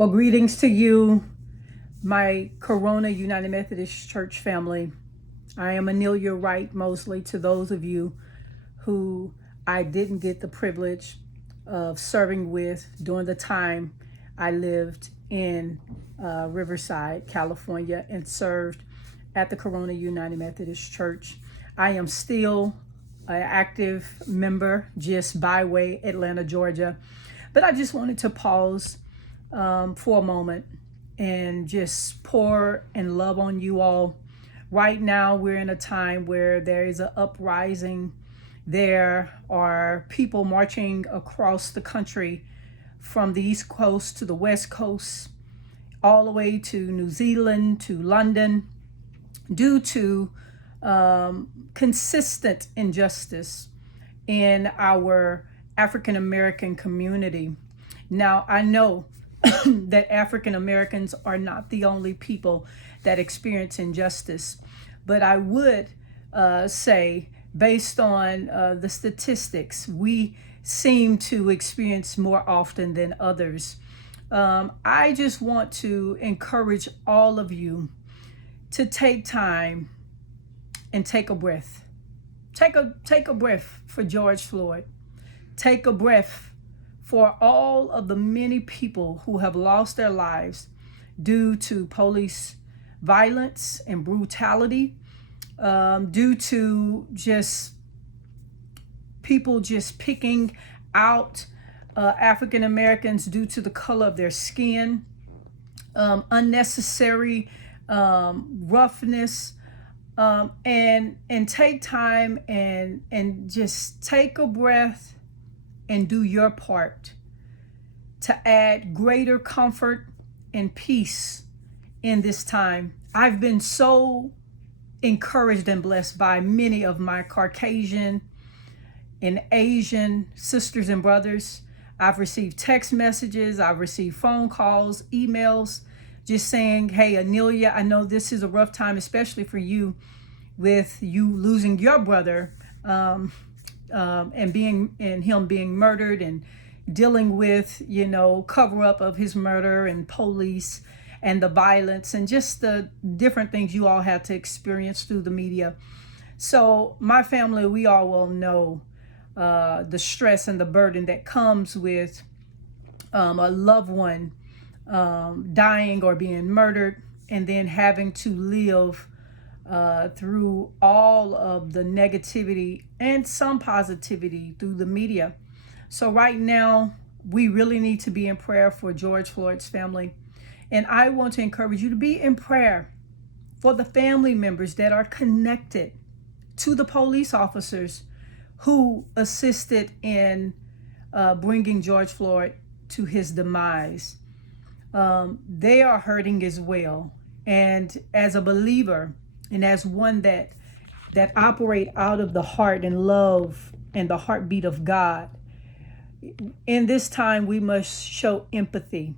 Well, greetings to you, my Corona United Methodist Church family. I am Annilia Wright Mosley. To those of you who I didn't get the privilege of serving with during the time I lived in Riverside, California, and served at the Corona United Methodist Church. I am still an active member just by way Atlanta, Georgia. But I just wanted to pause for a moment and just pour and love on you all. Right now, we're in a time where there is an uprising. There are people marching across the country from the East Coast to the West Coast, all the way to New Zealand, to London, due to consistent injustice in our African American community. Now, I know that African Americans are not the only people that experience injustice, but I would say, based on the statistics, we seem to experience more often than others. I just want to encourage all of you to take time and take a breath. Take a breath for George Floyd. Take a breath for all of the many people who have lost their lives due to police violence and brutality, due to just people just picking out African Americans due to the color of their skin, unnecessary roughness, and take time and just take a breath and do your part to add greater comfort and peace in this time. I've been so encouraged and blessed by many of my Caucasian and Asian sisters and brothers. I've received text messages, I've received phone calls, emails, just saying, hey, Annilia, I know this is a rough time, especially for you, with you losing your brother, and him being murdered, and dealing with, cover up of his murder and police and the violence and just the different things you all had to experience through the media. So my family, we all will know the stress and the burden that comes with a loved one dying or being murdered, and then having to live through all of the negativity and some positivity through the media. So right now, we really need to be in prayer for George Floyd's family. And I want to encourage you to be in prayer for the family members that are connected to the police officers who assisted in bringing George Floyd to his demise. They are hurting as well. And as a believer, and as one that operate out of the heart and love and the heartbeat of God, in this time we must show empathy.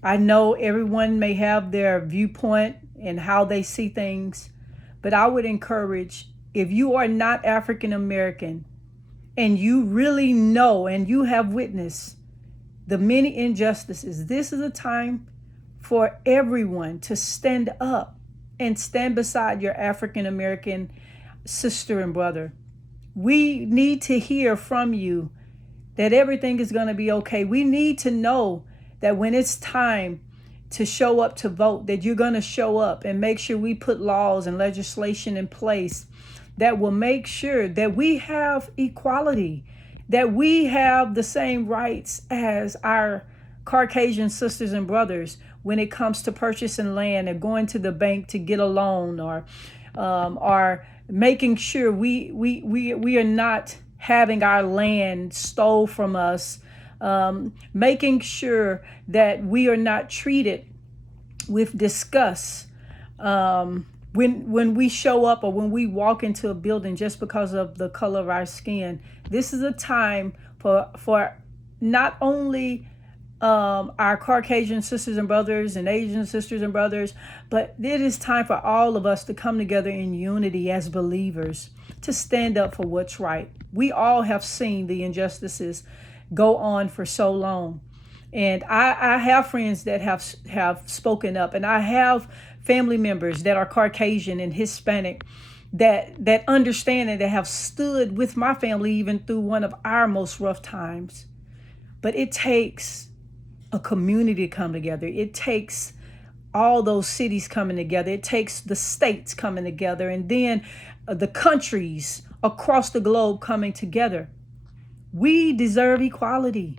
I know everyone may have their viewpoint and how they see things, but I would encourage, if you are not African American and you really know and you have witnessed the many injustices, this is a time for everyone to stand up and stand beside your African American sister and brother. We need to hear from you that everything is going to be okay. We need to know that when it's time to show up to vote, that you're going to show up and make sure we put laws and legislation in place that will make sure that we have equality, that we have the same rights as our Caucasian sisters and brothers when it comes to purchasing land and going to the bank to get a loan, or making sure we are not having our land stole from us, making sure that we are not treated with disgust when we show up or when we walk into a building just because of the color of our skin. This is a time for not only our Caucasian sisters and brothers and Asian sisters and brothers, but it is time for all of us to come together in unity as believers to stand up for what's right. We all have seen the injustices go on for so long. And I have friends that have spoken up, and I have family members that are Caucasian and Hispanic that understand and that have stood with my family even through one of our most rough times. But it takes a community to come together. It takes all those cities coming together. It takes the states coming together, and then the countries across the globe coming together. We deserve equality.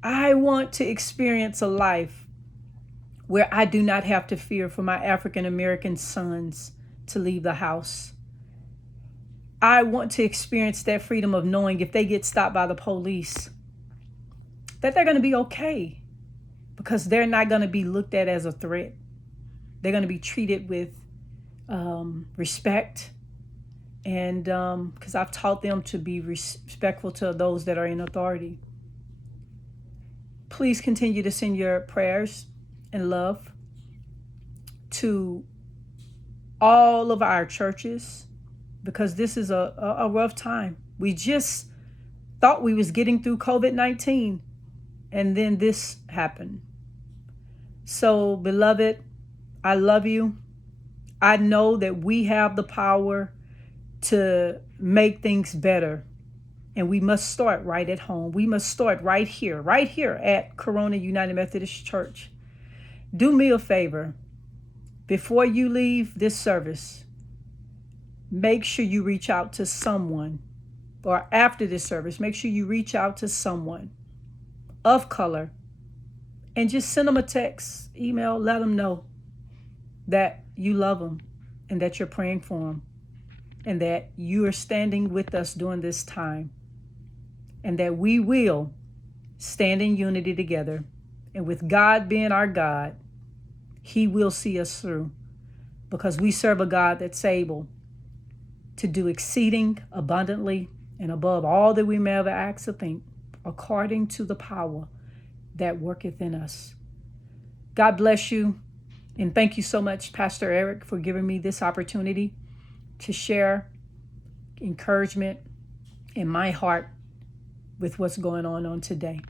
I want to experience a life where I do not have to fear for my African American sons to leave the house. I want to experience that freedom of knowing if they get stopped by the police, that they're going to be okay, because they're not going to be looked at as a threat. They're going to be treated with respect. And because I've taught them to be respectful to those that are in authority. Please continue to send your prayers and love to all of our churches, because this is a rough time. We just thought we was getting through COVID-19, and then this happened. So, beloved, I love you. I know that we have the power to make things better. And we must start right at home. We must start right here at Corona United Methodist Church. Do me a favor. Before you leave this service, make sure you reach out to someone, or after this service, make sure you reach out to someone of color and just send them a text, email, let them know that you love them and that you're praying for them and that you are standing with us during this time, and that we will stand in unity together. And with God being our God, He will see us through, because we serve a God that's able to do exceeding abundantly and above all that we may ever ask or think, according to the power that worketh in us. God bless you. And thank you so much, Pastor Eric, for giving me this opportunity to share encouragement in my heart with what's going on today.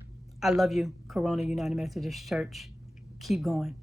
I love you, Corona United Methodist Church. Keep going.